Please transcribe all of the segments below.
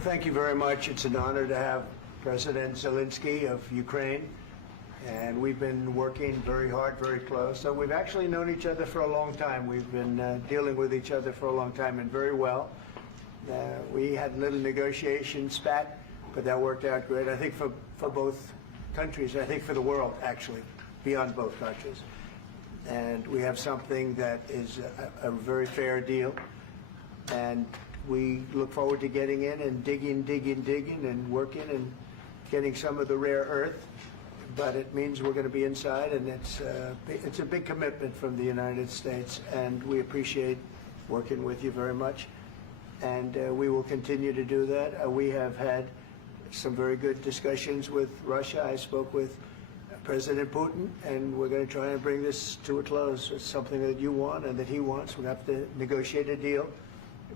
Well, thank you very much. It's an honor to have President Zelenskyy of Ukraine, and we've been working very hard, very close. So we've actually known each other for a long time. We've been dealing with each other for a long time, and very well. We had a little negotiation spat, but that worked out great. I think for both countries, I think for the world, actually, beyond both countries. And we have something that is a very fair deal. And we look forward to getting in and digging and working and getting some of the rare earth. But it means we're going to be inside, and it's a big commitment from the United States, and we appreciate working with you very much. And we will continue to do that. We have had some very good discussions with Russia. I spoke with President Putin, and we're going to try and bring this to a close. It's something that you want and that he wants. We'll have to negotiate a deal.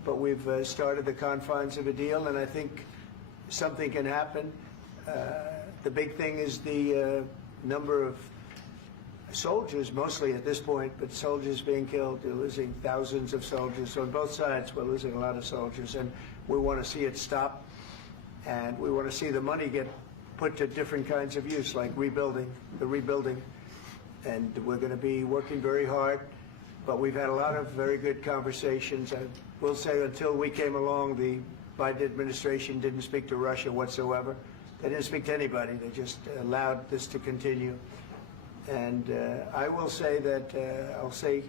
But we've started the confines of a deal, and I think something can happen. The big thing is the number of soldiers, mostly at this point, but soldiers being killed. They're losing thousands of soldiers. So on both sides, we're losing a lot of soldiers, and we want to see it stop. And we want to see the money get put to different kinds of use, like rebuilding. And we're going to be working very hard. But we've had a lot of very good conversations. I will say until we came along, the Biden administration didn't speak to Russia whatsoever. They didn't speak to anybody. They just allowed this to continue. And I will say that, I'll say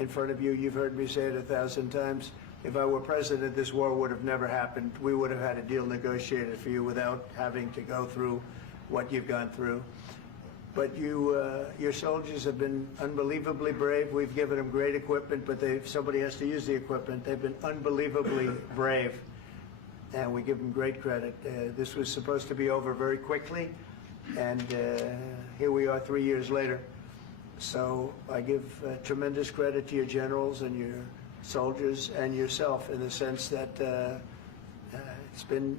in front of you, you've heard me say it 1,000 times, if I were president, this war would have never happened. We would have had a deal negotiated for you without having to go through what you've gone through. But your soldiers have been unbelievably brave. We've given them great equipment, but somebody has to use the equipment. They've been unbelievably brave, and we give them great credit. This was supposed to be over very quickly, and here we are 3 years later. So I give tremendous credit to your generals and your soldiers and yourself, in the sense that it's been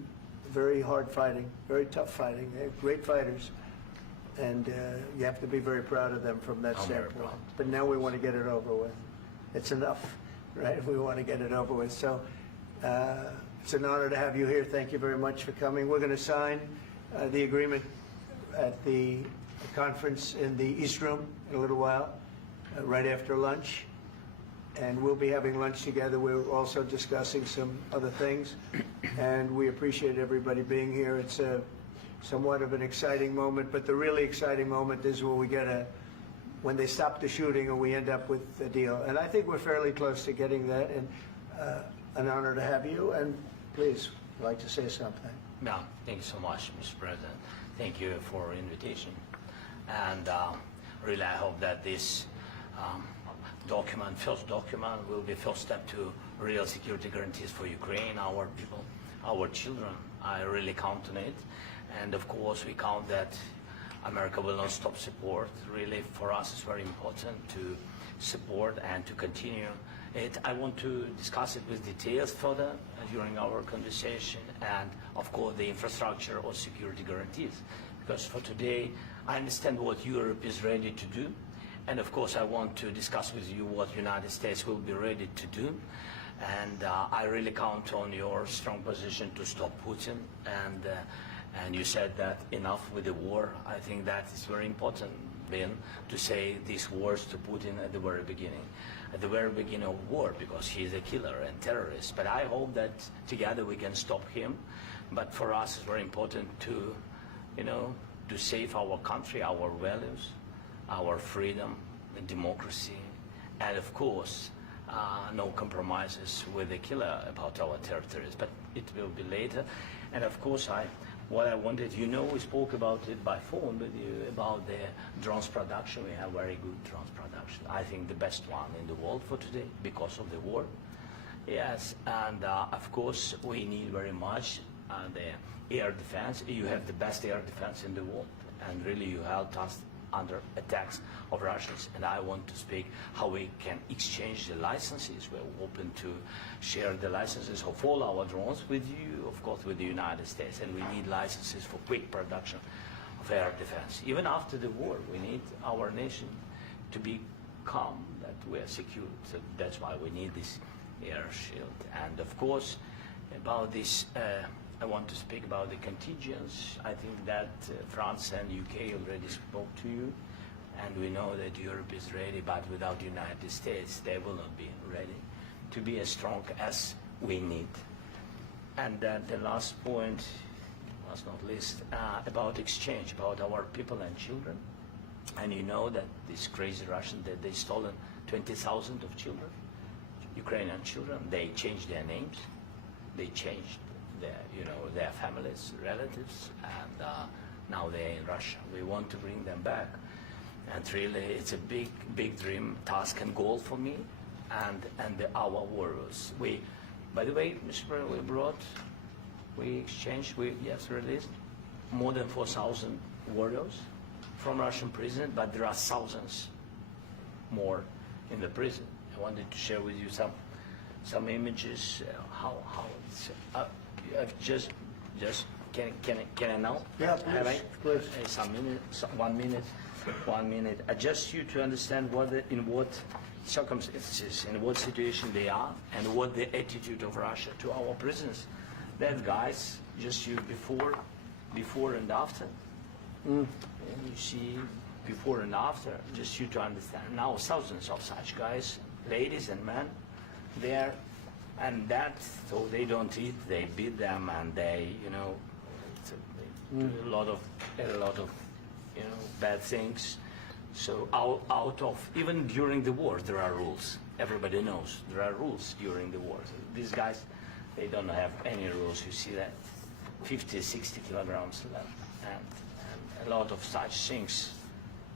very hard fighting, very tough fighting. They're great fighters. And you have to be very proud of them from that standpoint. But now we want to get it over with. It's enough, right? We want to get it over with. So it's an honor to have you here. Thank you very much for coming. We're going to sign the agreement at the conference in the East Room in a little while, right after lunch. And we'll be having lunch together. We're also discussing some other things. And we appreciate everybody being here. It's somewhat of an exciting moment, but the really exciting moment is when they stop the shooting and we end up with a deal. And I think we're fairly close to getting that, and an honor to have you. And please, I'd like to say something. Yeah, thank you so much, Mr. President. Thank you for the invitation. And really, I hope that this first document, will be first step to real security guarantees for Ukraine, our people, our children. I really count on it. And of course, we count that America will not stop support. Really, for us, it's very important to support and to continue it. I want to discuss it with details further during our conversation, and of course, the infrastructure or security guarantees. Because for today, I understand what Europe is ready to do, and of course, I want to discuss with you what United States will be ready to do. And I really count on your strong position to stop Putin. And you said that enough with the war. I think that is very important, Ben, to say these words to Putin at the very beginning of war, because he is a killer and terrorist. But I hope that together we can stop him. But for us, it's very important to, to save our country, our values, our freedom, and democracy, and of course, no compromises with the killer about our territories. But it will be later. And of course, what I wanted, we spoke about it by phone with you, about the drones production. We have very good drones production. I think the best one in the world for today, because of the war. Yes, and of course, we need very much the air defense. You have the best air defense in the world, and really you helped us under attacks of Russians. And I want to speak how we can exchange the licenses. We're open to share the licenses of all our drones with you, of course, with the United States. And we need licenses for quick production of air defense. Even after the war, we need our nation to be calm, that we are secure. So that's why we need this air shield. And of course, about this I want to speak about the contingents. I think that France and UK already spoke to you, and we know that Europe is ready, but without the United States, they will not be ready to be as strong as we need. And the last point, last not least, about exchange, about our people and children. And you know that this crazy Russian, that they stolen 20,000 of children, Ukrainian children. They changed their names, they changed their families, relatives, and now they're in Russia. We want to bring them back, and really, it's a big dream, task, and goal for me, and our warriors. By the way, Mr. President, we exchanged, released more than 4,000 warriors from Russian prison, but there are thousands more in the prison. I wanted to share with you some images. How it's. Just can I now? Yeah, Have I? please. Some minute, 1 minute, 1 minute. Just you to understand in what circumstances, in what situation they are, and what the attitude of Russia to our prisoners. That guys, just you before and after. And you see before and after, just you to understand. Now thousands of such guys, ladies and men, there. And that, so they don't eat, they beat them, and they, do a lot of, bad things. So out of, even during the war, there are rules. Everybody knows there are rules during the war. So these guys, they don't have any rules. You see that 50, 60 kilograms left, and a lot of such things.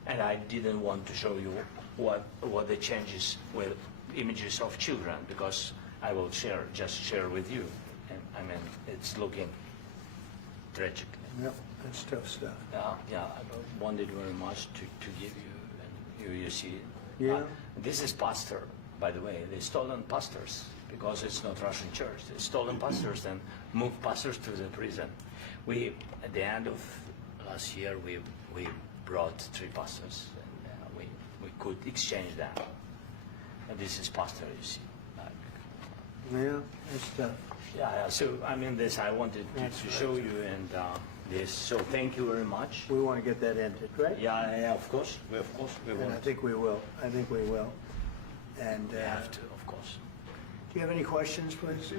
And I didn't want to show you what the changes with images of children, because I will just share with you. And I mean, it's looking tragic. Yep, that's tough stuff. Yeah, I wanted very much to give you, and you see. Yeah. This is pastor, by the way. They stolen pastors, because it's not Russian church. They stolen pastors and moved pastors to the prison. At the end of last year, we brought 3 pastors, and we could exchange them. And this is pastor, you see. Yeah, that's tough. Yeah. So I mean, this I wanted to show you, and this. So thank you very much. We want to get that ended, right? Yeah, of course. We And will. I think we will. And We have to, of course. do you have any questions, please?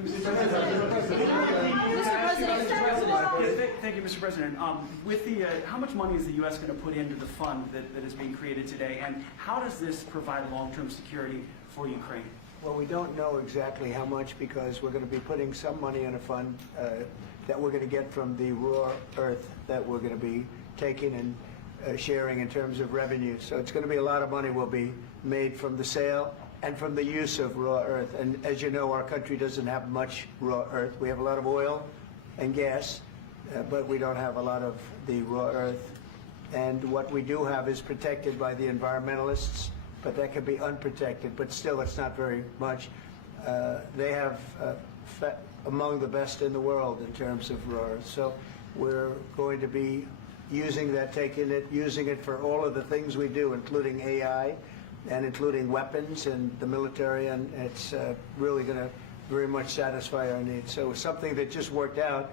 Thank you, Mr. President. With how much money is the U.S. going to put into the fund that is being created today, and how does this provide long-term security for Ukraine? Well, we don't know exactly how much, because we're going to be putting some money in a fund that we're going to get from the raw earth that we're going to be taking and sharing in terms of revenue. So it's going to be a lot of money will be made from the sale and from the use of raw earth. And as you know, our country doesn't have much raw earth. We have a lot of oil and gas, but we don't have a lot of the raw earth. And what we do have is protected by the environmentalists, but that can be unprotected, but still it's not very much. They have among the best in the world in terms of raw earth. So we're going to be using that, using it for all of the things we do, including AI and including weapons and the military, and it's really going to very much satisfy our needs. So it's something that just worked out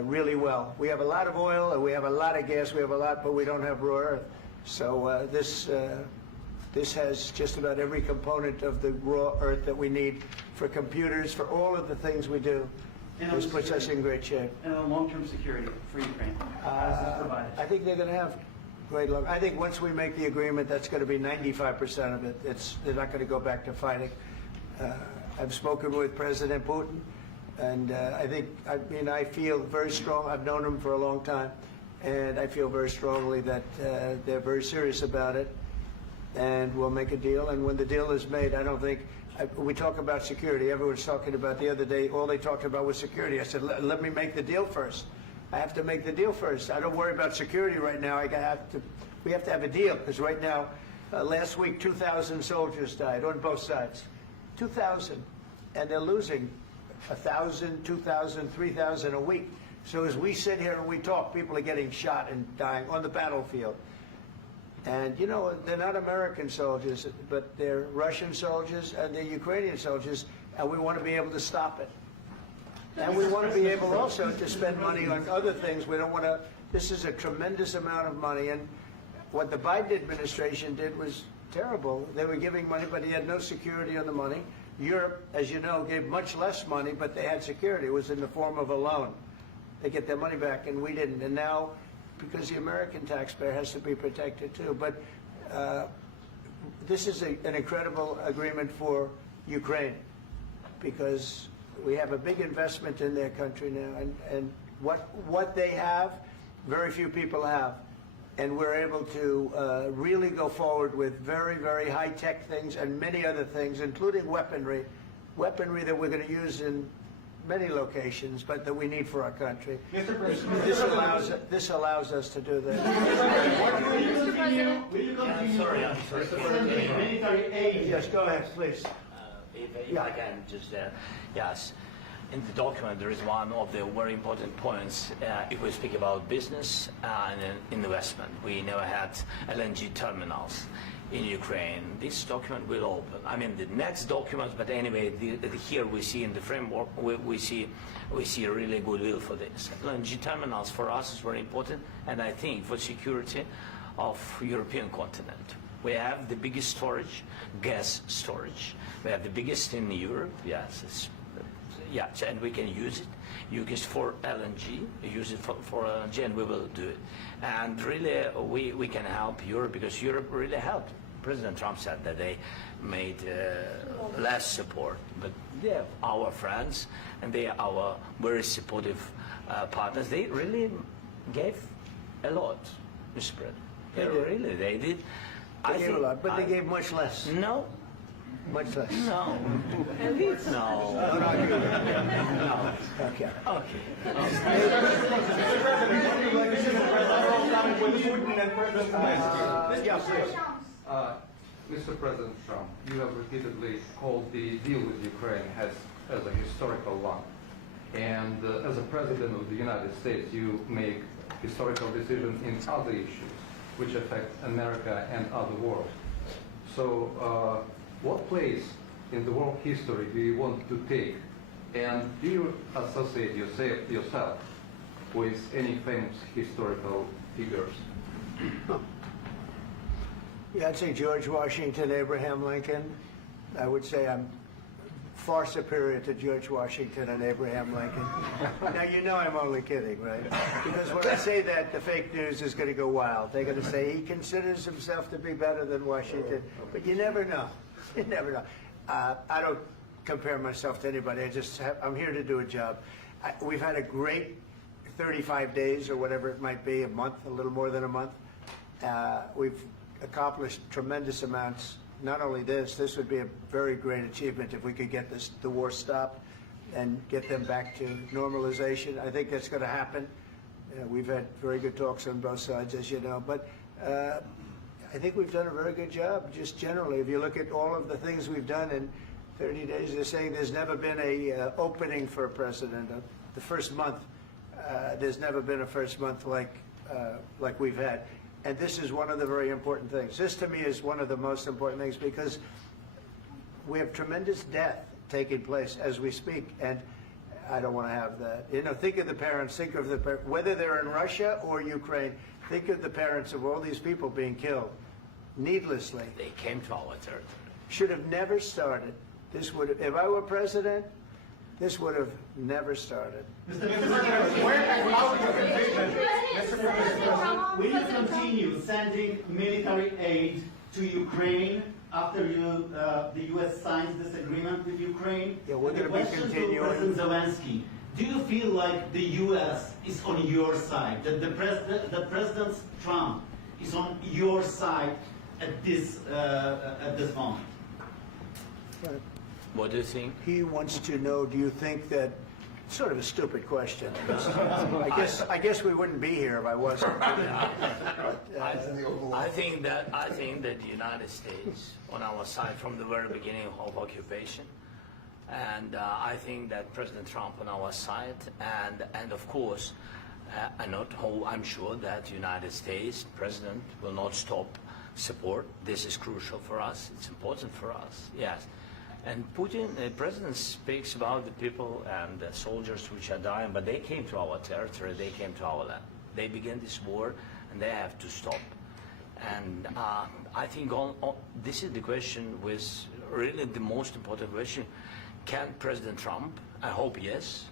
really well. We have a lot of oil, and we have a lot of gas, but we don't have raw earth. So this has just about every component of the raw earth that we need for computers, for all of the things we do. This puts us in great shape. And on long-term security for Ukraine, how is this provided? I think they're going to have great luck. I think once we make the agreement, that's going to be 95% of it. They're not going to go back to fighting. I've spoken with President Putin, and I feel very strong. I've known him for a long time, and I feel very strongly that they're very serious about it. And we'll make a deal. And when the deal is made, I don't think we talk about security. Everyone's talking about the other day. All they talked about was security. I said, let me make the deal first. I have to make the deal first. I don't worry about security right now. We have to have a deal, because right now, last week, 2,000 soldiers died on both sides. 2,000, and they're losing 1,000, 2,000, 3,000 a week. So as we sit here and we talk, people are getting shot and dying on the battlefield. And, they're not American soldiers, but they're Russian soldiers and they're Ukrainian soldiers, and we want to be able to stop it. And we want to be able also to spend money on other things. We don't want to, this is a tremendous amount of money. And what the Biden administration did was terrible. They were giving money, but he had no security on the money. Europe, as you know, gave much less money, but they had security. It was in the form of a loan. They get their money back, and we didn't. And now, because the American taxpayer has to be protected too. But this is an incredible agreement for Ukraine, because we have a big investment in their country now, and what they have, very few people have. And we're able to really go forward with very, very high-tech things and many other things, including weaponry that we're going to use in many locations, but that we need for our country. Mr. President, This allows us to do that. will you continue I'm sorry. sending military aid? Yes, go ahead, please. If I can just, yes. In the document, there is one of the very important points. If we speak about business and investment, we never had LNG terminals in Ukraine. This document will open. I mean, the next document, but anyway, here we see in the framework, we see really goodwill for this. LNG terminals for us is very important, and I think for security of European continent. We have the biggest storage, gas storage. We have the biggest in Europe. Yes, and we can use it for LNG, use it for LNG, and we will do it. And really, we can help Europe, because Europe really helped. President Trump said that they made less support, but they're our friends, and they are our very supportive partners. They really gave a lot, Mr. President. They did. They gave a lot, but they gave much less. No. Much less. No. No. No. Okay. Mr. President Trump, you have repeatedly called the deal with Ukraine as a historical one. And as a President of the United States, you make historical decisions in other issues which affect America and other world. So what place in the world history do you want to take? And do you associate yourself with any famous historical figures? Yeah, I'd say George Washington, Abraham Lincoln. I would say I'm far superior to George Washington and Abraham Lincoln. Now, you know I'm only kidding, right? Because when I say that, the fake news is going to go wild. They're going to say he considers himself to be better than Washington. But you never know. You never know. I don't compare myself to anybody. I'm here to do a job. We've had a great 35 days or whatever it might be, a month, a little more than a month. We've accomplished tremendous amounts. Not only this would be a very great achievement if we could get the war stopped and get them back to normalization. I think that's going to happen. We've had very good talks on both sides, as you know. But I think we've done a very good job, just generally. If you look at all of the things we've done in 30 days, they're saying there's never been a opening for a president. The first month, there's never been a first month like we've had. And this is one of the very important things. This, to me, is one of the most important things, because we have tremendous death taking place as we speak, and I don't want to have that. You know, think of the parents, whether they're in Russia or Ukraine, think of the parents of all these people being killed needlessly. They came to our territory. Should have never started. This would have, if I were president, this would have never started. Mr. President, will you continue sending military aid to Ukraine after the U.S. signs this agreement with Ukraine? Yeah, we're And the going to be question continuing. to President Zelenskyy, do you feel like the U.S. is on your side, that that President Trump is on your side at this moment? What do you think? He wants to know, do you think that, sort of a stupid question. I guess we wouldn't be here if I wasn't. I think that the United States on our side from the very beginning of occupation, and I think that President Trump on our side, and of course, I'm sure that United States President will not stop support. This is crucial for us. It's important for us. Yes. And Putin, the president speaks about the people and the soldiers which are dying, but they came to our territory, they came to our land. They began this war, and they have to stop. And I think this is the question, with really the most important question. Can President Trump, I hope yes,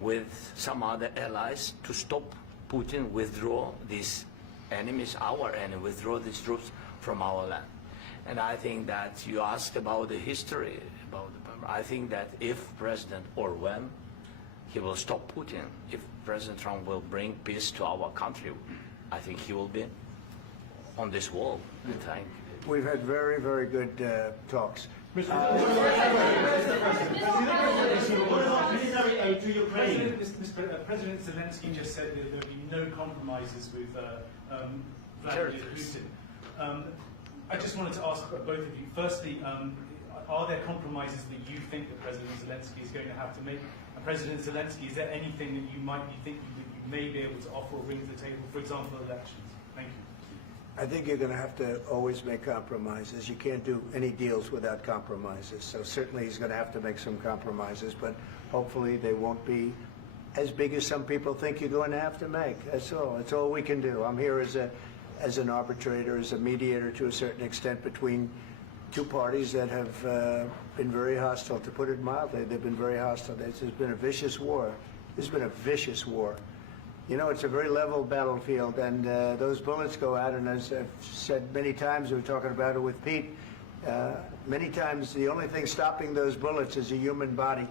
with some other allies, to stop Putin, withdraw these enemies, our enemy, withdraw these troops from our land? And I think that you asked about the history, I think that if President, or when, he will stop Putin, if President Trump will bring peace to our country, I think he will be on this wall. I think. We've had very, very good talks. What about military aid to Ukraine? President Zelenskyy just said that there would be no compromises with Vladimir Putin. I just wanted to ask both of you, firstly, are there compromises that you think that President Zelenskyy is going to have to make? And President Zelenskyy, is there anything that you might be thinking that you may be able to offer or bring to the table, for example, elections? Thank you. I think you're going to have to always make compromises. You can't do any deals without compromises. So certainly he's going to have to make some compromises, but hopefully they won't be as big as some people think you're going to have to make. That's all. That's all we can do. I'm here as an arbitrator, as a mediator to a certain extent between two parties that have been very hostile, to put it mildly. They've been very hostile. This has been a vicious war. This has been a vicious war. You know, it's a very level battlefield, and those bullets go out, and as I've said many times, we were talking about it with Pete, many times the only thing stopping those bullets is a human body.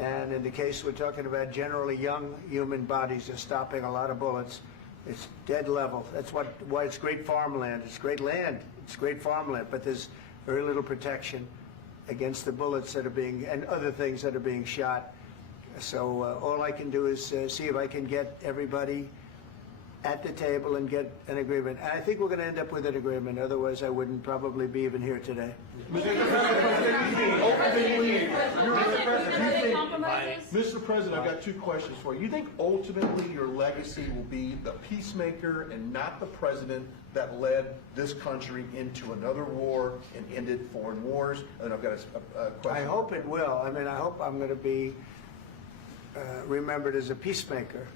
And in the case we're talking about, generally young human bodies are stopping a lot of bullets. It's dead level. That's why it's great farmland. It's great land. It's great farmland, but there's very little protection against the bullets that are being, and other things that are being shot. So all I can do is see if I can get everybody at the table and get an agreement. And I think we're going to end up with an agreement. Otherwise, I wouldn't probably be even here today. Mr. President, I've got two questions for you. You think ultimately your legacy will be the peacemaker and not the president that led this country into another war and ended foreign wars? And I've got a question. I hope it will. I mean, I hope I'm going to be remembered as a peacemaker.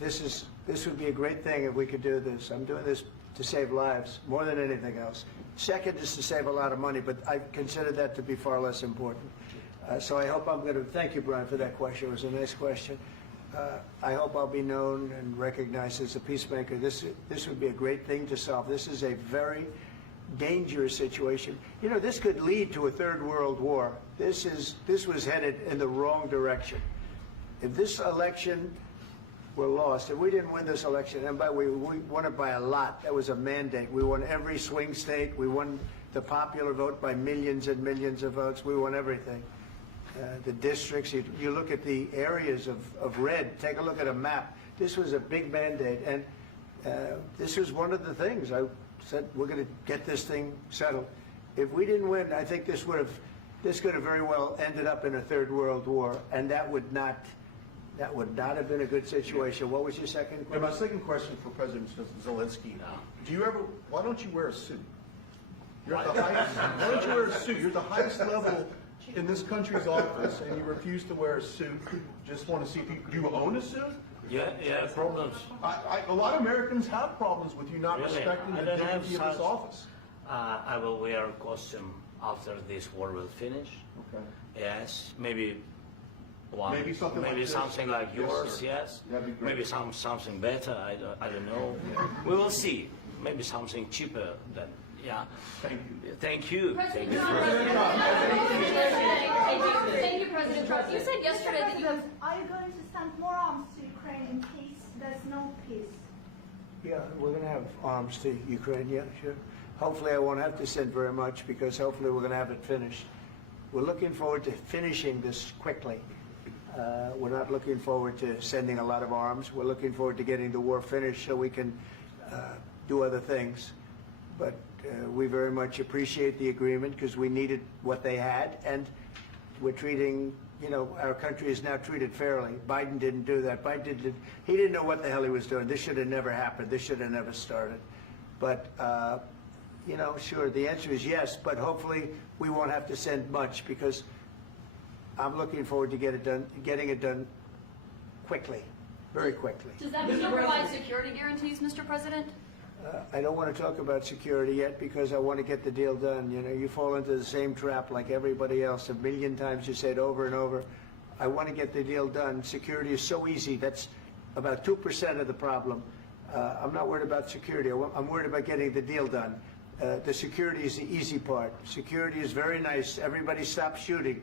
This would be a great thing if we could do this. I'm doing this to save lives more than anything else. Second is to save a lot of money, but I consider that to be far less important. So I hope I'm going to, thank you, Brian, for that question. It was a nice question. I hope I'll be known and recognized as a peacemaker. This would be a great thing to solve. This is a very dangerous situation. You know, this could lead to a third world war. This was headed in the wrong direction. If this election were lost, if we didn't win this election, and by the way, we won it by a lot. That was a mandate. We won every swing state. We won the popular vote by millions and millions of votes. We won everything. The districts, you look at the areas of red, take a look at a map. This was a big mandate, and this was one of the things. I said, we're going to get this thing settled. If we didn't win, I think this could have very well ended up in a third world war, and that would not have been a good situation. What was your second question? And my second question for President Zelenskyy: why don't you wear a suit? You're at the highest. Why don't you wear a suit? You're at the highest level in this country's office, and you refuse to wear a suit. Just want to see if do you own a suit? Yeah, problems. A lot of Americans have problems with you not Really? respecting the dignity of this office. I will wear a costume after this war will finish. Okay. Yes, maybe one. Maybe something like this. Something like Yes, yours. sir. Yes. That'd be great. Maybe something better. I don't know. We will see. Maybe something cheaper than. Yeah. Thank you. Thank you. President Thank you. Trump, thank you, President Trump. You said yesterday that you... Are you going to send more arms to Ukraine in case there's no peace? Yeah, we're going to have arms to Ukraine, yeah, sure. Hopefully I won't have to send very much, because hopefully we're going to have it finished. We're looking forward to finishing this quickly. We're not looking forward to sending a lot of arms. We're looking forward to getting the war finished so we can do other things. But we very much appreciate the agreement, because we needed what they had, and we're treating, you know, our country is now treated fairly. Biden didn't do that. He didn't know what the hell he was doing. This should have never happened. This should have never started. But you know, sure, the answer is yes, but hopefully we won't have to send much because I'm looking forward to getting it done quickly, very quickly. Does that mean you'll provide security guarantees, Mr. President? I don't want to talk about security yet because I want to get the deal done. You know, you fall into the same trap like everybody else. A million times you say it over and over. I want to get the deal done. Security is so easy. That's about 2% of the problem. I'm not worried about security. I'm worried about getting the deal done. The security is the easy part. Security is very nice. Everybody stops shooting.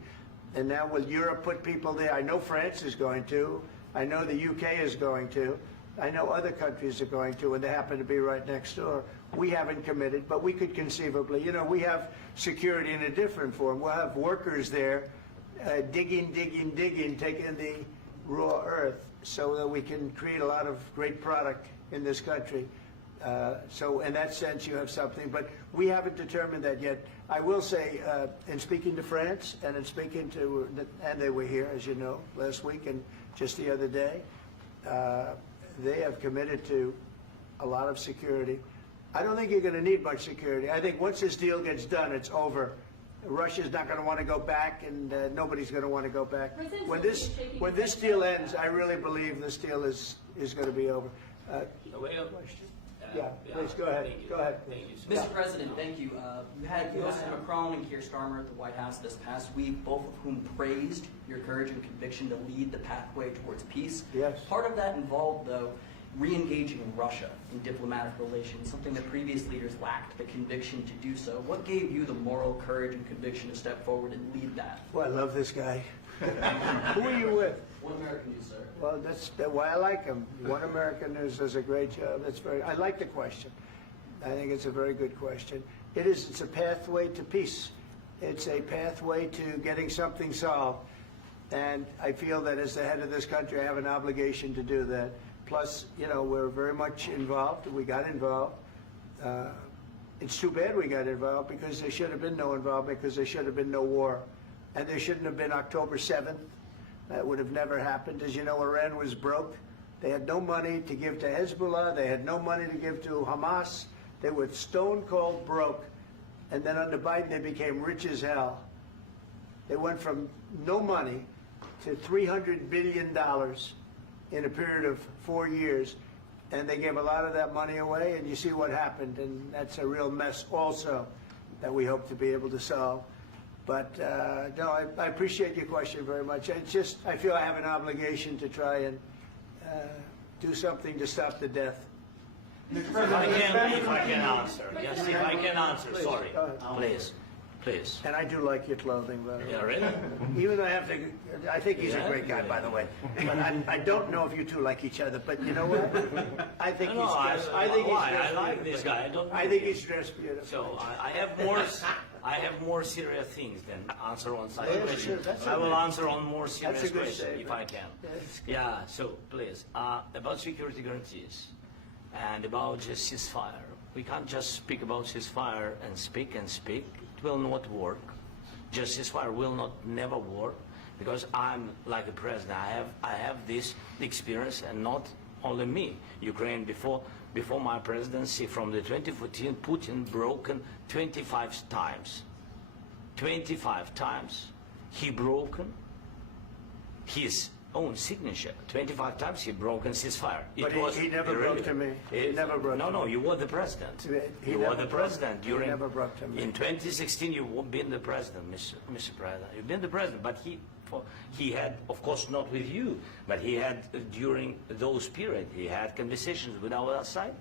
And now will Europe put people there? I know France is going to. I know the UK is going to. I know other countries are going to, and they happen to be right next door. We haven't committed, but we could conceivably. You know, we have security in a different form. We'll have workers there digging, taking the raw earth so that we can create a lot of great product in this country. So in that sense, you have something, but we haven't determined that yet. I will say, in speaking to France and in speaking to, and they were here, as you know, last week and just the other day, they have committed to a lot of security. I don't think you're going to need much security. I think once this deal gets done, it's over. Russia's not going to want to go back, and nobody's going to want to go back. When this deal ends, I really believe this deal is going to be over. Yeah, please go ahead. Go ahead. Mr. President, thank you. You had Joseph Macron and Keir Starmer at the White House this past week, both of whom praised your courage and conviction to lead the pathway towards peace. Yes. Part of that involved, though, re-engaging Russia in diplomatic relations, something that previous leaders lacked the conviction to do so. What gave you the moral courage and conviction to step forward and lead that? Well, I love this guy. Who are you with? One American News, sir. Well, that's why I like him. One American News does a great job. I like the question. I think it's a very good question. It's a pathway to peace. It's a pathway to getting something solved. And I feel that as the head of this country, I have an obligation to do that. Plus, you know, we're very much involved. We got involved. It's too bad we got involved because there should have been no involvement because there should have been no war. And there shouldn't have been October 7th. That would have never happened. As you know, Iran was broke. They had no money to give to Hezbollah. They had no money to give to Hamas. They were stone cold broke. And then under Biden, they became rich as hell. They went from no money to $300 billion in a period of 4 years. And they gave a lot of that money away, and you see what happened. And that's a real mess also that we hope to be able to solve. But no, I appreciate your question very much. It's just, I feel I have an obligation to try and do something to stop the death. If I can answer. Yes, if I can answer, Please, sorry. go ahead. Please. And I do like your clothing, by the way. Yeah, really? Even though I think he's a great guy, by the way. But I don't know if you two like each other. But you know what? I think he's dressed. I like this guy. I think he's dressed beautiful. So I have more serious things than answer on such Yeah, question. sure, that's I will okay. answer on more That's serious a good question if statement. I can. That's good. Yeah. So please, about security guarantees and about just ceasefire. We can't just speak about ceasefire and speak. It will not work. Just ceasefire will not never work because I'm like the president. I have this experience, and not only me. Ukraine before my presidency, from the 2014, Putin broken 25 times. 25 times he broken his own signature. 25 times he broken ceasefire. But he never broke to me. He never broke to me. No, you were the president. You were the president during. He never broke to me. In 2016, you've been the president, Mr. President. You've been the president, but he had, of course, not with you, but he had during those periods. He had conversations with our side,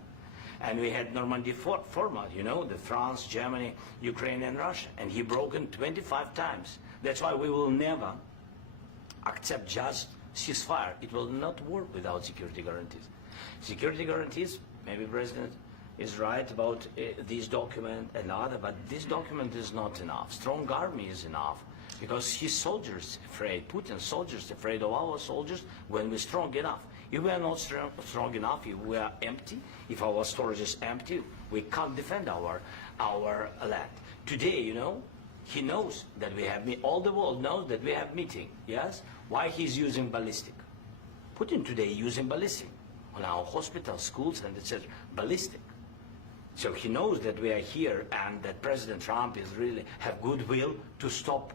and we had Normandy format. You know, the France, Germany, Ukraine, and Russia, and he broken 25 times. That's why we will never accept just ceasefire. It will not work without security guarantees. Security guarantees, maybe President is right about this document and other, but this document is not enough. Strong army is enough because his soldiers afraid, Putin's soldiers afraid of our soldiers when we're strong enough. If we are not strong enough, if we are empty, if our storage is empty, we can't defend our land. Today, you know, he knows that we have, all the world knows that we have meeting, yes? Why he's using ballistic? Putin today using ballistic on our hospitals, schools, and etc. Ballistic. So he knows that we are here and that President Trump is really have goodwill to stop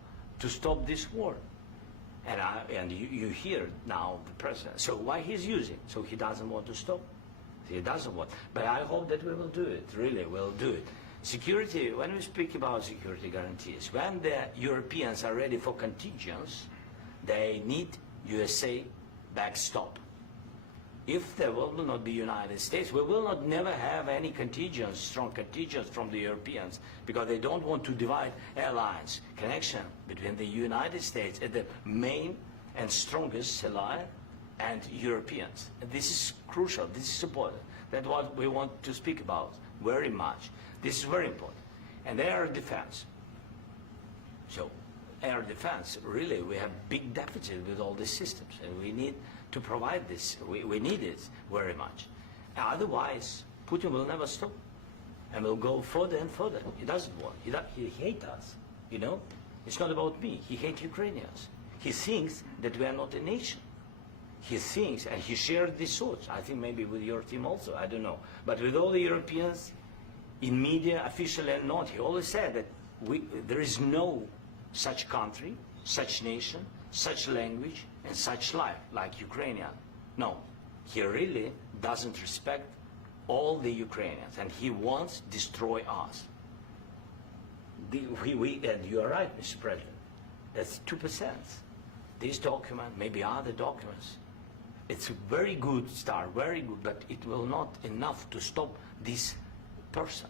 this war. And you hear now the president. So why he's using? So he doesn't want to stop. He doesn't want. But I hope that we will do it. Really, we'll do it. Security. When we speak about security guarantees, when the Europeans are ready for contingents, they need USA backstop. If there will not be United States, we will not never have any contingents, strong contingents from the Europeans, because they don't want to divide alliance connection between the United States as the main and strongest ally and Europeans. And this is crucial. This is important. That's what we want to speak about very much. This is very important. And air defense. So air defense, really, we have big deficit with all these systems, and we need to provide this. We need it very much. Otherwise, Putin will never stop, and will go further and further. He doesn't want. He hates us. You know, it's not about me. He hates Ukrainians. He thinks that we are not a nation. He thinks, and he shared these thoughts. I think maybe with your team also. I don't know, but with all the Europeans, in media, officially and not, he always said that there is no such country, such nation, such language, and such life like Ukrainian. No, he really doesn't respect all the Ukrainians, and he wants to destroy us. And you are right, Mr. President. That's 2%. This document, maybe other documents, it's a very good start, very good, but it will not enough to stop this person.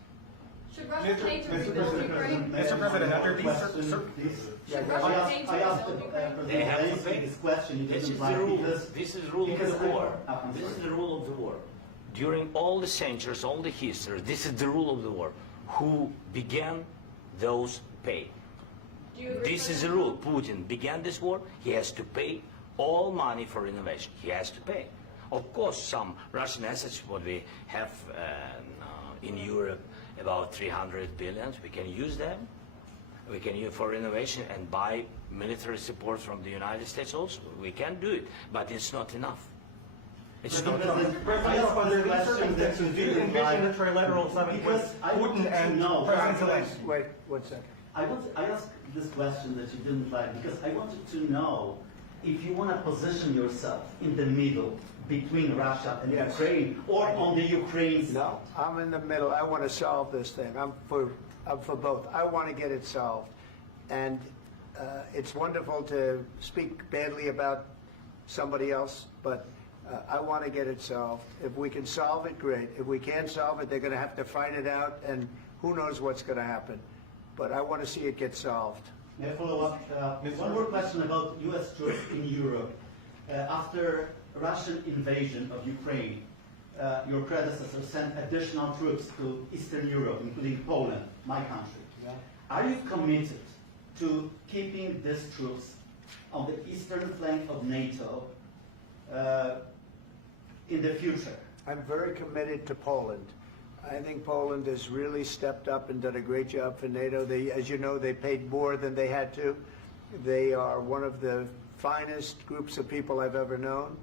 Should Russia pay to rebuild Ukraine? Mr. President, under these Should Russia pay to I asked rebuild Ukraine? They have to Zelensky pay. this question. He This didn't is like the rule. because- This is the rule of because the war. I'm This is sorry. the rule of the war. During all the centuries, all the history, this is the rule of the war. Who began, those pay. Do you agree, This is the President? rule. Putin began this war. He has to pay all money for innovation. He has to pay. Of course, some Russian assets, what we have in Europe, about 300 billion, we can use them. We can use for innovation and buy military support from the United States also. We can do it, but it's not enough. It's not enough. I asked this question that you didn't like a trilateral summit with because I wanted Putin and to know. President Zelensky? Wait 1 second. I asked this question that you didn't like because I wanted to know if you want to position yourself in the middle between Russia and Yes. Ukraine or on the Ukraine's. No, I'm in the middle. I want to solve this thing. I'm for both. I want to get it solved. And it's wonderful to speak badly about somebody else, but I want to get it solved. If we can solve it, great. If we can't solve it, they're going to have to fight it out, and who knows what's going to happen. But I want to see it get solved. May I follow up? One more question about U.S. troops in Europe. After Russian invasion of Ukraine, your predecessor sent additional troops to Eastern Europe, including Poland, my country. Yeah. Are you committed to keeping these troops on the eastern flank of NATO in the future? I'm very committed to Poland. I think Poland has really stepped up and done a great job for NATO. As you know, they paid more than they had to. They are one of the finest groups of people I've ever known.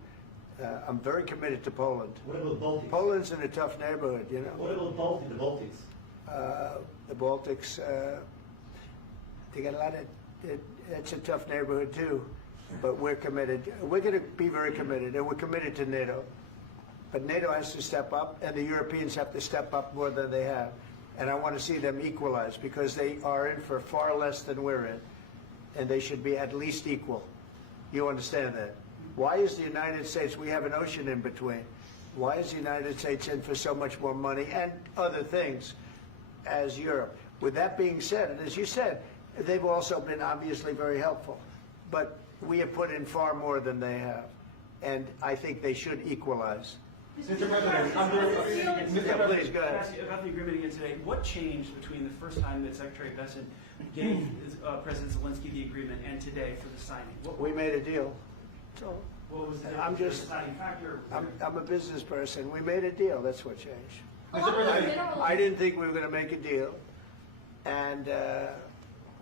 I'm very committed to Poland. What about Baltics? Poland's in a tough neighborhood, you know. What about the Baltics? The Baltics, they got a lot of, it's a tough neighborhood too, but we're committed. We're going to be very committed, and we're committed to NATO. But NATO has to step up, and the Europeans have to step up more than they have. And I want to see them equalize, because they are in for far less than we're in, and they should be at least equal. You understand that? Why is the United States, we have an ocean in between, why is the United States in for so much more money and other things as Europe? With that being said, and as you said, they've also been obviously very helpful, but we have put in far more than they have, and I think they should equalize. Mr. President, Please, go ahead. ask you about the agreement again today. What changed between the first time that Secretary Bessent gave President Zelensky the agreement and today for the signing? We made a deal. So What was the I'm just- deciding factor? I'm a business person. We made a deal. That's what changed. Along with minerals- I didn't think we were going to make a deal, and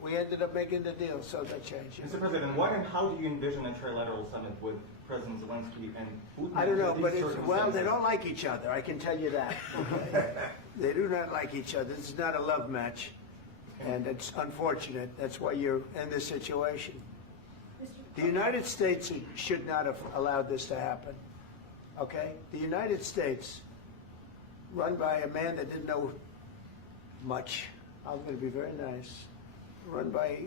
We ended up making the deal, so that changed. Mr. President, what and how do you envision a trilateral summit with President Zelensky and Putin? I don't know, under but these well, they circumstances? don't like each other, I can tell you that. Okay? They do not like each other. This is not a love match, and it's unfortunate. That's why you're in this situation. The United States should not have allowed this to happen, okay? The United States, run by a man that didn't know much, I'm going to be very nice, run by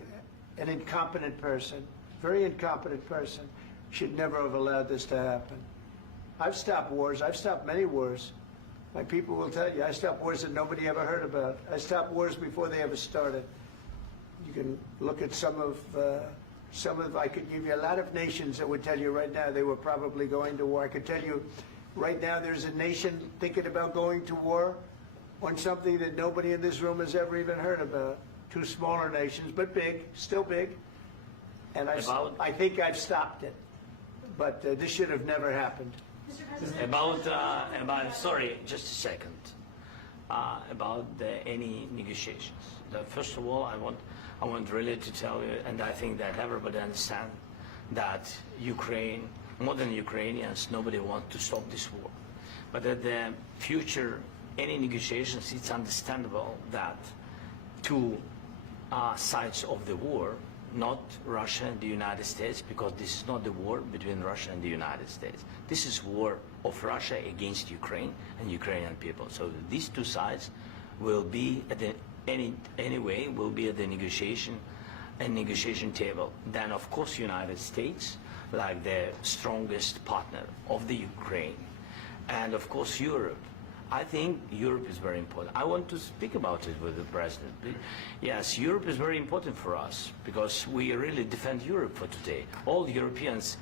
an incompetent person, very incompetent person, should never have allowed this to happen. I've stopped wars. I've stopped many wars. My people will tell you, I stopped wars that nobody ever heard about. I stopped wars before they ever started. You can look at some of, I could give you a lot of nations that would tell you right now they were probably going to war. I could tell you right now there's a nation thinking about going to war on something that nobody in this room has ever even heard about. Two smaller nations, but big, still big. And I think I've stopped it. But this should have never happened. Mr. President, Sorry, just a second. About any negotiations. First of all, I want really to tell you, and I think that everybody understands that Ukraine, modern Ukrainians, nobody wants to stop this war. But at the future, any negotiations, it's understandable that two sides of the war, not Russia and the United States, because this is not the war between Russia and the United States. This is war of Russia against Ukraine and Ukrainian people. So these two sides will be at the anyway will be at the negotiation table. Then of course United States, like the strongest partner of the Ukraine, and of course Europe. I think Europe is very important. I want to speak about it with the President. Yes, Europe is very important for us because we really defend Europe for today. All Europeans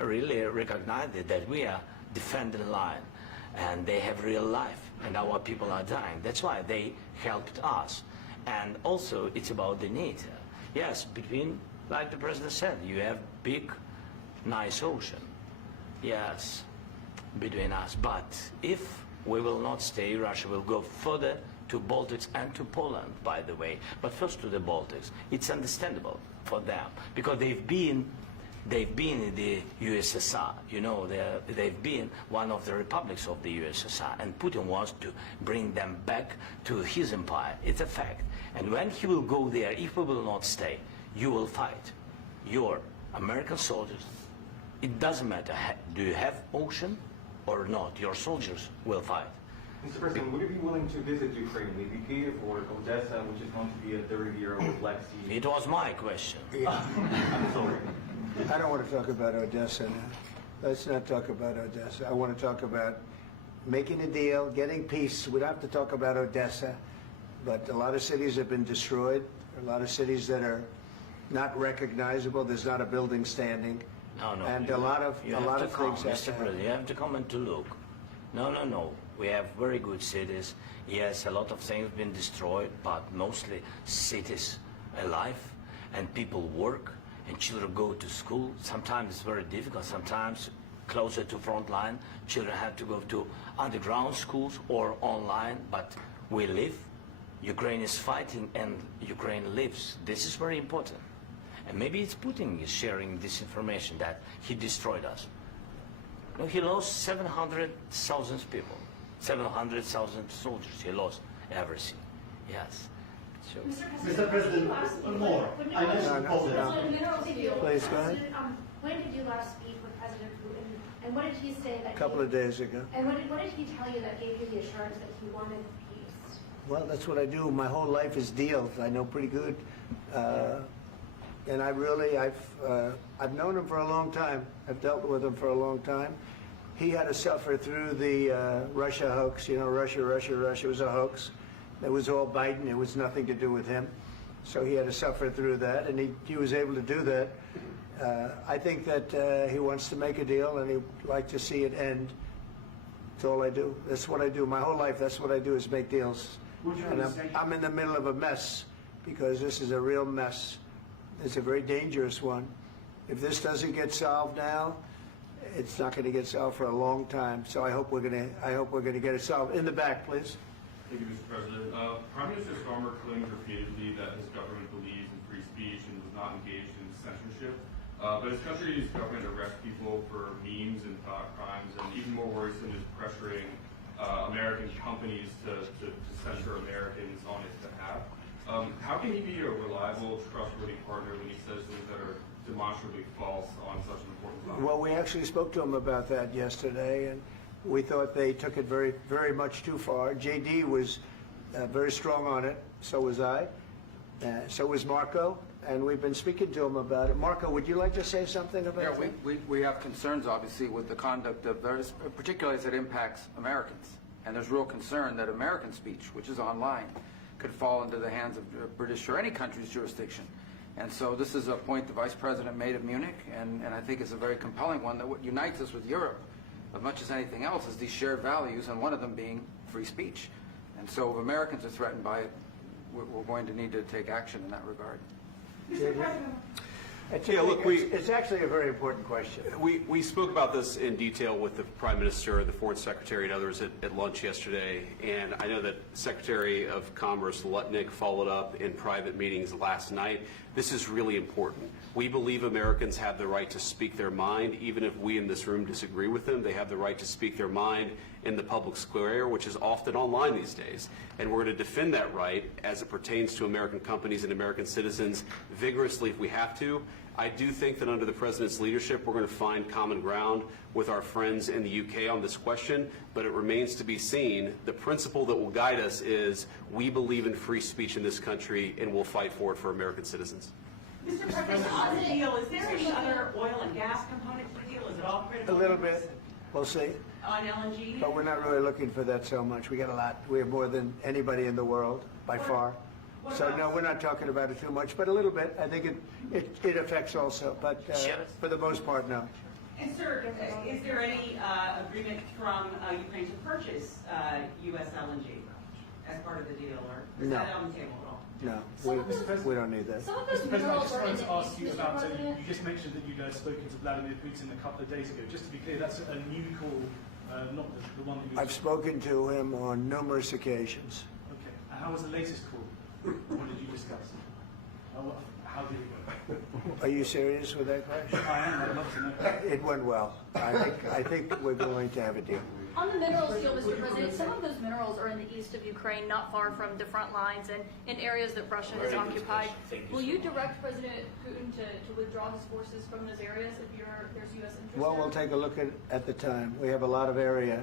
really recognize that we are defending line and they have real life and our people are dying. That's why they helped us. And also it's about the NATO. Yes, between, like the President said, you have big, nice ocean. Yes, between us. But if we will not stay, Russia will go further to Baltics and to Poland, by the way. But first to the Baltics. It's understandable for them because they've been in the USSR. You know, they've been one of the republics of the USSR, and Putin wants to bring them back to his empire. It's a fact. And when he will go there, if we will not stay, you will fight. Your American soldiers, it doesn't matter, do you have ocean or not, your soldiers will fight. Mr. President, would you be willing to visit Ukraine, maybe Kiev or Odessa, which is going to be at the Riviera with Black Sea? It was my question. I'm sorry. I don't want to talk about Odessa now. Let's not talk about Odessa. I want to talk about making a deal, getting peace. We don't have to talk about Odessa, but a lot of cities have been destroyed. There are a lot of cities that are not recognizable. There's not a building standing. No. And a lot of things have Mr. to happen. President, you have to come and to look. No. We have very good cities. Yes, a lot of things have been destroyed, but mostly cities alive and people work and children go to school. Sometimes it's very difficult. Sometimes closer to front line, children have to go to underground schools or online, but we live. Ukraine is fighting and Ukraine lives. This is very important. And maybe it's Putin is sharing this information that he destroyed us. No, he lost 700,000 people, 700,000 soldiers. He lost everything. Yes. So, Mr. President, one more. I mentioned Poland. Please, go ahead. When did you last speak with President Putin, and what did he say that? A couple of days ago. And what did he tell you that gave you the assurance that he wanted peace? Well, that's what I do. My whole life is deals. I know pretty good. And I've known him for a long time. I've dealt with him for a long time. He had to suffer through the Russia hoax. You know, Russia was a hoax. It was all Biden. It was nothing to do with him. So he had to suffer through that, and he was able to do that. I think that he wants to make a deal, and he'd like to see it end. That's all I do. That's what I do. My whole life, that's what I do is make deals. And I'm in the middle of a mess because this is a real mess. It's a very dangerous one. If this doesn't get solved now, it's not going to get solved for a long time. So I hope we're going to get it solved. In the back, please. Thank you, Mr. President. Prime Minister Starmer claimed repeatedly that his government believes in free speech and was not engaged in censorship. But his country's government arrests people for memes and thought crimes, and even more worrisome is pressuring American companies to censor Americans on its behalf. How can he be a reliable, trustworthy partner when he says things that are demonstrably false on such an important topic? Well, we actually spoke to him about that yesterday, and we thought they took it very, very much too far. JD was very strong on it. So was I. So was Marco. And we've been speaking to him about it. Marco, would you like to say something about that? We have concerns, obviously, with the conduct of those, particularly as it impacts Americans. And there's real concern that American speech, which is online, could fall into the hands of British or any country's jurisdiction. And so this is a point the Vice President made at Munich, and I think it's a very compelling one, that what unites us with Europe, as much as anything else, is these shared values, and one of them being free speech. And so if Americans are threatened by it, we're going to need to take action in that regard. Mr. President. It's actually a very important question. We spoke about this in detail with the Prime Minister, the Foreign Secretary, and others at lunch yesterday, and I know that Secretary of Commerce Lutnick followed up in private meetings last night. This is really important. We believe Americans have the right to speak their mind, even if we in this room disagree with them. They have the right to speak their mind in the public square, which is often online these days. And we're going to defend that right as it pertains to American companies and American citizens vigorously if we have to. I do think that under the President's leadership, we're going to find common ground with our friends in the UK on this question, but it remains to be seen. The principle that will guide us is we believe in free speech in this country, and we'll fight for it for American citizens. Mr. President, on the deal, is there any other oil and gas component to the deal? Is it all critical? A little bit. We'll see. On LNG? But we're not really looking for that so much. We got a lot. We have more than anybody in the world, by far. So no, we're not talking about it too much, but a little bit. I think it affects also, but for the most part, no. And sir, is there any agreement from Ukraine to purchase U.S. LNG as part of the deal, or is that on the table at all? No, we don't need that. Mr. President, I just wanted to ask you about, you just mentioned that you'd spoken to Vladimir Putin a couple of days ago. Just to be clear, that's a new call, not the one that you... I've spoken to him on numerous occasions. Okay, and how was the latest call? What did you discuss? How did it go? Are you serious with that question? I am, I'd love to know. It went well. I think we're going to have a deal. On the minerals deal, Mr. President, some of those minerals are in the east of Ukraine, not far from the front lines and in areas that Russia has occupied. Will you direct President Putin to withdraw his forces from those areas if there's U.S. interest Well, there? we'll take a look at the time. We have a lot of area.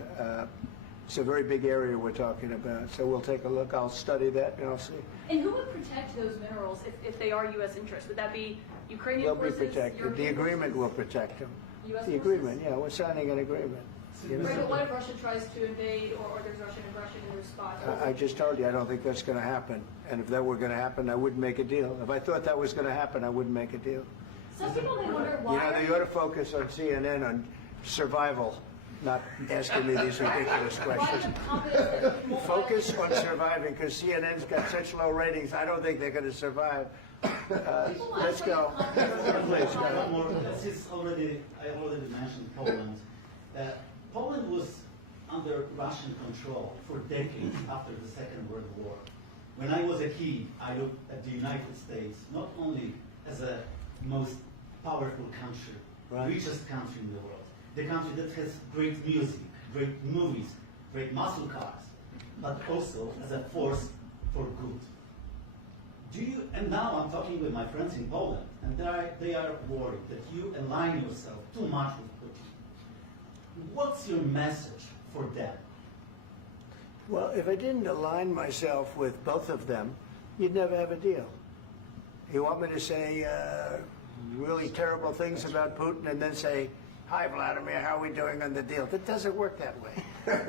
It's a very big area we're talking about, so we'll take a look. I'll study that and I'll see. And who would protect those minerals if they are U.S. interests? Would that be Ukrainian They'll forces? be protected. The European agreement forces? will protect them. U.S. The forces? agreement, yeah, we're signing an agreement. You know? Right, but what if Russia tries to invade or there's Russian aggression in their spots? I just told you, I don't think that's going to happen. And if that were going to happen, I wouldn't make a deal. If I thought that was going to happen, I wouldn't make a deal. Some people may wonder You why. know, they ought to focus on CNN on survival, not asking me these ridiculous questions. Focus on surviving, because CNN's got such low ratings, I don't think they're going to survive. Let's go. Please, go ahead. More, I already mentioned Poland. Poland was under Russian control for decades after the Second World War. When I was a kid, I looked at the United States not only as a most powerful country, richest country in the world, the country that has great music, great movies, great muscle cars, but also as a force for good. And now I'm talking with my friends in Poland, and they are worried that you align yourself too much with Putin. What's your message for them? Well, if I didn't align myself with both of them, you'd never have a deal. You want me to say really terrible things about Putin and then say, "Hi, Vladimir, how are we doing on the deal?" That doesn't work that way.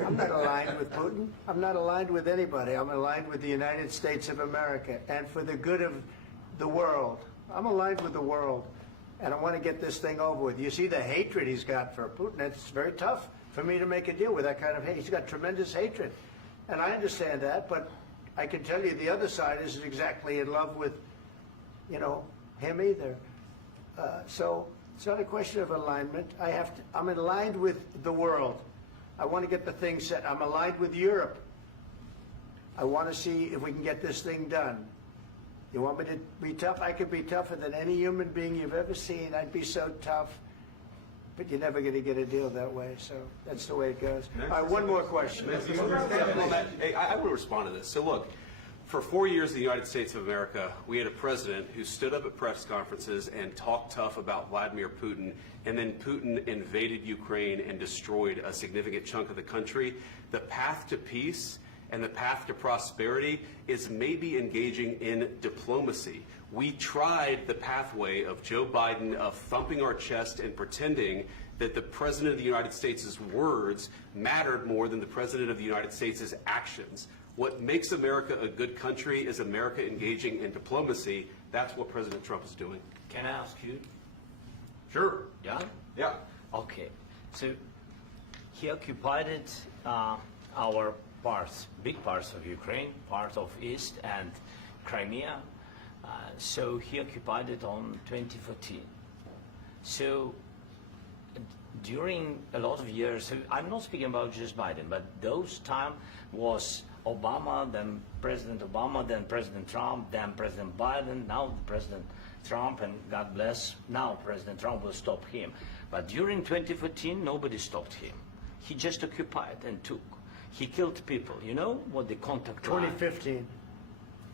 I'm not aligned with Putin. I'm not aligned with anybody. I'm aligned with the United States of America. And for the good of the world, I'm aligned with the world. And I want to get this thing over with. You see the hatred he's got for Putin. It's very tough for me to make a deal with that kind of hate. He's got tremendous hatred. And I understand that, but I can tell you the other side isn't exactly in love with, him either. So it's not a question of alignment. I'm aligned with the world. I want to get the thing set. I'm aligned with Europe. I want to see if we can get this thing done. You want me to be tough? I could be tougher than any human being you've ever seen. I'd be so tough. But you're never going to get a deal that way, so that's the way it goes. All right, one more question. Hey, I want to respond to this. So look, for 4 years in the United States of America, we had a president who stood up at press conferences and talked tough about Vladimir Putin, and then Putin invaded Ukraine and destroyed a significant chunk of the country. The path to peace and the path to prosperity is maybe engaging in diplomacy. We tried the pathway of Joe Biden of thumping our chest and pretending that the President of the United States' words mattered more than the President of the United States' actions. What makes America a good country is America engaging in diplomacy. That's what President Trump is doing. Can I ask you? Sure. Yeah? Yeah. Okay. So he occupied our parts, big parts of Ukraine, part of East and Crimea. So he occupied it on 2014. So during a lot of years, so I'm not speaking about just Biden, but those time was Obama, then President Obama, then President Trump, then President Biden, now President Trump, and God bless, now President Trump will stop him. But during 2014, nobody stopped him. He just occupied and took. He killed people. You know what the contact line? 2015.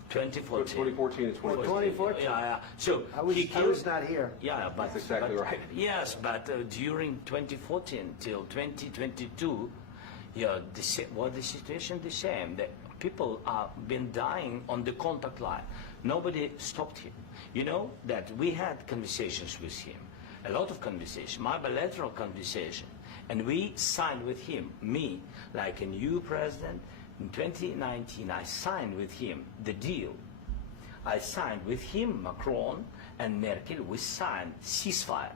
2014 2014. and 2015. 2014. Yeah. So I was not here. Yeah, but that's exactly right. Yes, but during 2014 till 2022, yeah, the situation the same. The people have been dying on the contact line. Nobody stopped him. You know that we had conversations with him, a lot of conversations, my bilateral conversation, and we signed with him. Me, like a new president. In 2019, I signed with him the deal. I signed with him, Macron and Merkel, we signed ceasefire.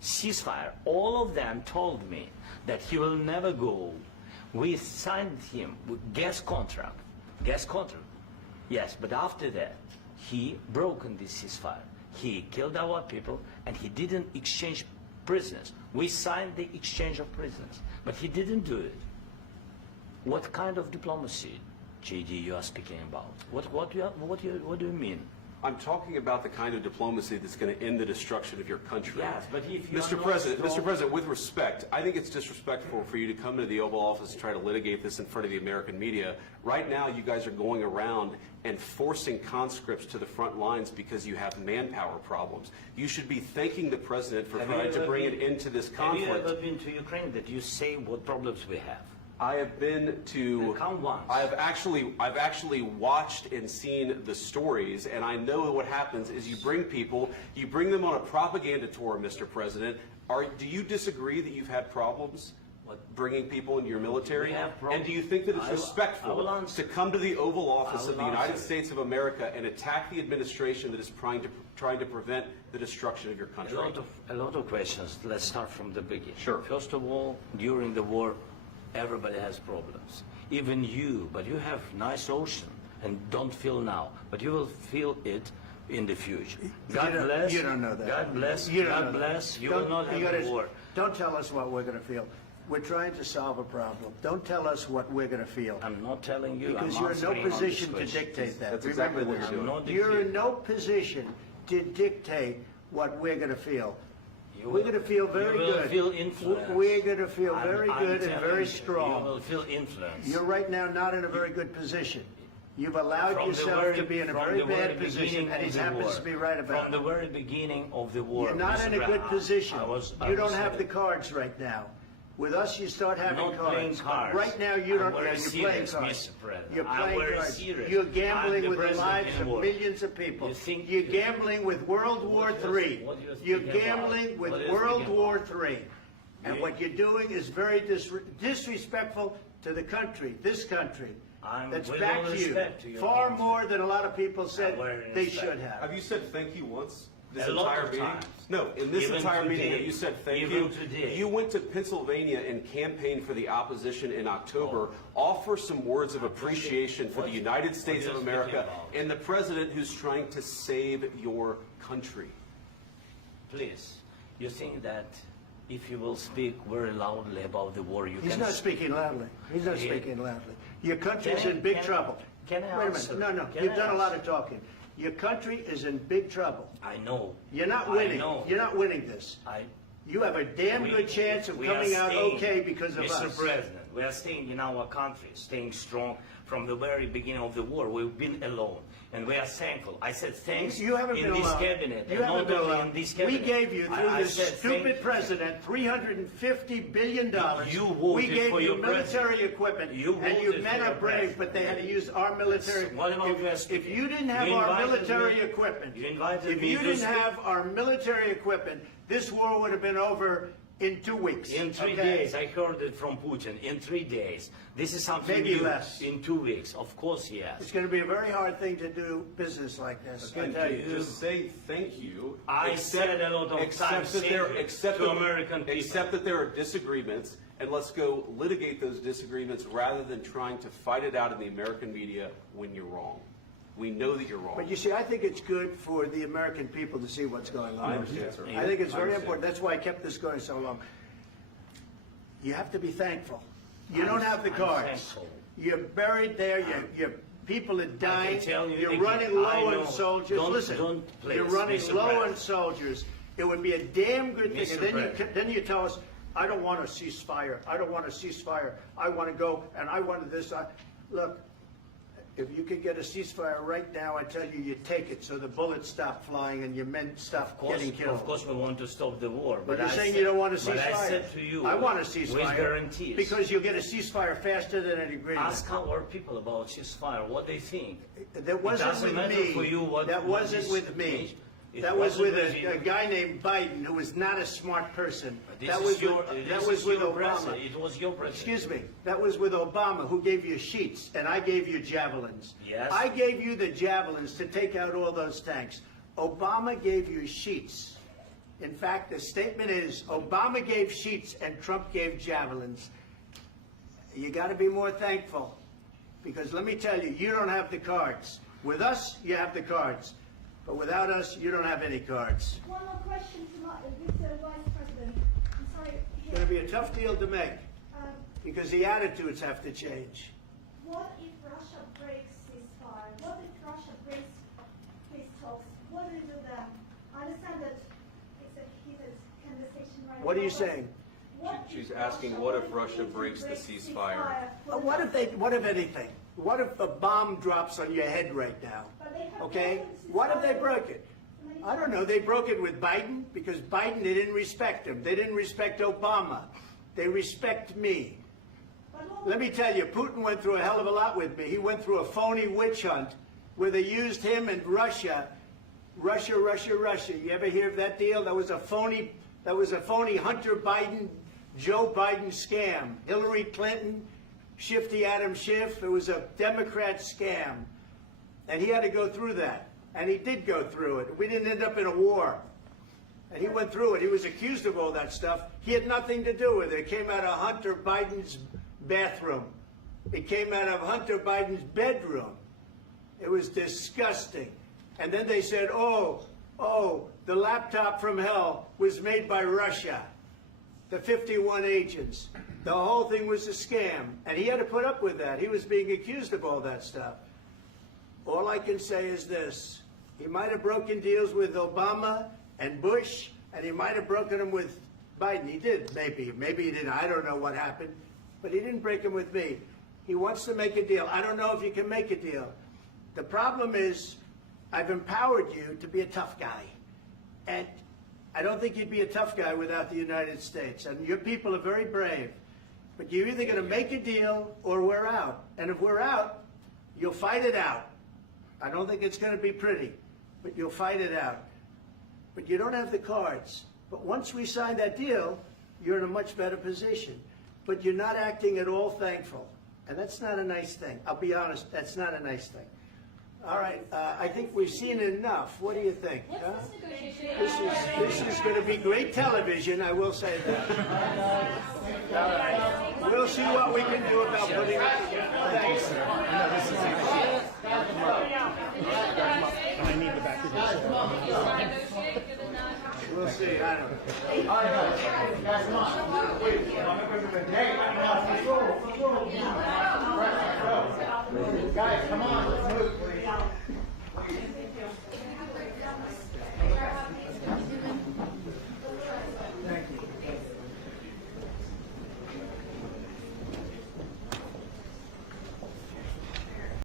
Ceasefire. All of them told me that he will never go. We signed him with gas contract. Gas contract. Yes, but after that, he broken this ceasefire. He killed our people and he didn't exchange prisoners. We signed the exchange of prisoners, but he didn't do it. What kind of diplomacy, JD, you are speaking about? What do you mean? I'm talking about the kind of diplomacy that's going to end the destruction of your country. Yes, but if you Mr. President, with respect, I think it's disrespectful for you to come into the Oval Office and try to litigate this in front of the American media. Right now, you guys are going around and forcing conscripts to the front lines because you have manpower problems. You should be thanking the President for trying to bring it into this conflict. Have you ever been to Ukraine that you say what problems we have? I have been to. Count once. I've actually watched and seen the stories, and I know what happens is you bring them on a propaganda tour, Mr. President. Do you disagree that you've had problems bringing people into your military? And do you think that it's respectful to come to the Oval Office of the United States of America and attack the administration that is trying to prevent the destruction of your country? A lot of questions. Let's start from the beginning. Sure. First of all, during the war, everybody has problems. Even you, but you have nice ocean and don't feel now, but you will feel it in the future. God bless. You don't know that. God bless. You don't God know bless. that. You will not have a war. Don't tell us what we're going to feel. We're trying to solve a problem. Don't tell us what we're going to feel. I'm not telling you. Because I'm you're in no answering on position this to question. dictate that. That's Remember exactly what this. you're doing. You're in no position to dictate what we're going to feel. We're going to feel very good. You will feel influence. We're going to feel very I'm good and telling very you, strong. You will feel influence. You're right now not in a very good position. You've allowed yourself to be in a very bad position, and he happens to be right about From it. the very beginning of the war. You're not in a good position. You don't have the cards right now. With us, you start having I'm not playing cards. cards. Right now, you don't. I'm very You're playing serious, cards. Mr. President. You're I'm playing very cards. serious. You're I'm gambling the with the president lives in of war. millions of people. You think You're you- gambling with World War III. what you're You're speaking gambling about? with What you're World speaking War about? III. And You- what you're doing is very disrespectful to the country, this country. I'm That's with back all to you. respect to your Far country. more than a lot of people said very they respect. should have. Have you said thank you once? This A lot entire of meeting? times. No, in this Even entire meeting today. that you said thank Even you. today. You went to Pennsylvania and campaigned for the opposition in October. Offer some words of appreciation for the United States what of are you America speaking about? and the president who's trying to save your country. Please, you think that if you will speak very loudly about the war, you He's can... not speaking loudly. He's not Yeah. speaking loudly. Your country's Can I- in big can- trouble. Can I Wait a answer? minute. No, Can you've I done a lot answer? of talking. Your country is in big trouble. I know. You're not I winning. know. You're not winning this. You have a damn good chance of we coming are out staying, okay because of Mr. us. President, we are staying in our country, staying strong from the very beginning of the war. We've been alone, and we are thankful. I said thanks You haven't in been this alone. cabinet, You and haven't not been only alone. in this We cabinet. gave you, through I this said stupid president, $350 billion. You voted we gave for you your military president. equipment, You and you voted men for are your brave, president. but they had to use our military. What about West? If you didn't have You our invited military me. equipment, You invited if me you to didn't speak. have our military equipment, this war would have been over in 2 weeks. In 3 days, I heard it from Putin. In 3 days, this is something Maybe new. less. In 2 weeks, of course, yes. It's going to be a very hard thing to do business like this. I Again, tell you. just say thank you. I said a lot of times that there, thank you accept to that- American people. Accept that there are disagreements, and let's go litigate those disagreements rather than trying to fight it out in the American media when you're wrong. We know that you're wrong. But you see, I think it's good for the American people to see what's going on. I understand, sir. I think it's I very understand. important. That's why I kept this going so long. You have to be thankful. You don't have the I'm cards. thankful. You're buried there. Your people are dying. tell you You're again, running I low know. on soldiers. Don't- Listen, don't please, you're running Mr. low on President. soldiers. It would be a damn good thing. Mr. And President. then you tell us, I don't want a ceasefire. I don't want a ceasefire. I want to go, and I want this. Look, if you could get a ceasefire right now, I tell you, you take it so the bullets stop flying and your men stop getting killed. Of course, we want to stop the war. But you're I saying said- you don't want a ceasefire. But I said to you, I want a ceasefire. with guarantees. Because you'll get a ceasefire faster than an agreement. Ask our people about ceasefire, what they think. That wasn't doesn't with matter me. for you what- That what wasn't this with me. means. It That was wasn't with with you. a guy named Biden, who was not a smart person. This That is was your- with, this that is was with your Obama. president. It was your president. Excuse me. That was with Obama, who gave you sheets, and I gave you javelins. Yes. I gave you the javelins to take out all those tanks. Obama gave you sheets. In fact, the statement is Obama gave sheets and Trump gave javelins. You got to be more thankful, because let me tell you, you don't have the cards. With us, you have the cards. But without us, you don't have any cards. One more question to Mr. Vice President. I'm sorry. It's going to be a tough deal to make, Um, because the attitudes have to change. what if Russia breaks ceasefire? What if Russia breaks peace talks? What do you do then? I understand that it's a heated conversation right now. What are you but saying? what She's if asking, what if Russia breaks the ceasefire? What if anything? What if a bomb drops on your head right now? But they have Okay? broken the What if they ceasefire broke it? many I don't know. They broke it with Biden, because Biden, they didn't respect him. They didn't respect Obama. They respect me. But what Let me tell you, Putin went through a hell of a lot with me. He went through a phony witch hunt where they used him and Russia. Russia. You ever hear of that deal? That was a phony Hunter Biden, Joe Biden scam. Hillary Clinton, Shifty Adam Schiff. It was a Democrat scam. And he had to go through that. And he did go through it. We didn't end up in a war. And he went through it. He was accused of all that stuff. He had nothing to do with it. It came out of Hunter Biden's bathroom. It came out of Hunter Biden's bedroom. It was disgusting. And then they said, oh, the laptop from hell was made by Russia. The 51 agents. The whole thing was a scam. And he had to put up with that. He was being accused of all that stuff. All I can say is this. He might have broken deals with Obama and Bush, and he might have broken them with Biden. He did, maybe. Maybe he didn't. I don't know what happened. But he didn't break them with me. He wants to make a deal. I don't know if you can make a deal. The problem is, I've empowered you to be a tough guy. And I don't think you'd be a tough guy without the United States. And your people are very brave. But you're either going to make a deal or we're out. And if we're out, you'll fight it out. I don't think it's going to be pretty, but you'll fight it out. But you don't have the cards. But once we sign that deal, you're in a much better position. But you're not acting at all thankful. And that's not a nice thing. I'll be honest, that's not a nice thing. All right, I think we've seen enough. What do you think? Huh? This is going to be great television, I will say that. All right. We'll see what we can do about putting it together. Thanks. I need the back of We'll see. I don't know. Guys, come on, let's move.